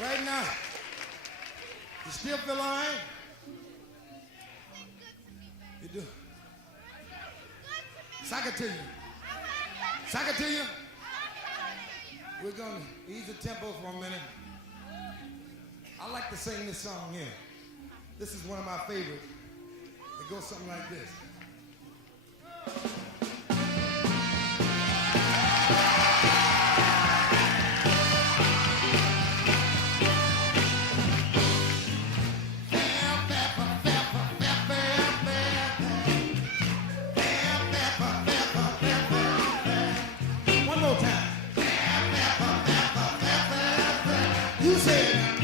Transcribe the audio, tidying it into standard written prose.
Right now, you still feel all right? You do? Sock it to you. Sock it to you. We're going to ease the tempo for a minute. I like to sing this song here. This is one of my favorites. It goes something like this. One more time. You say it.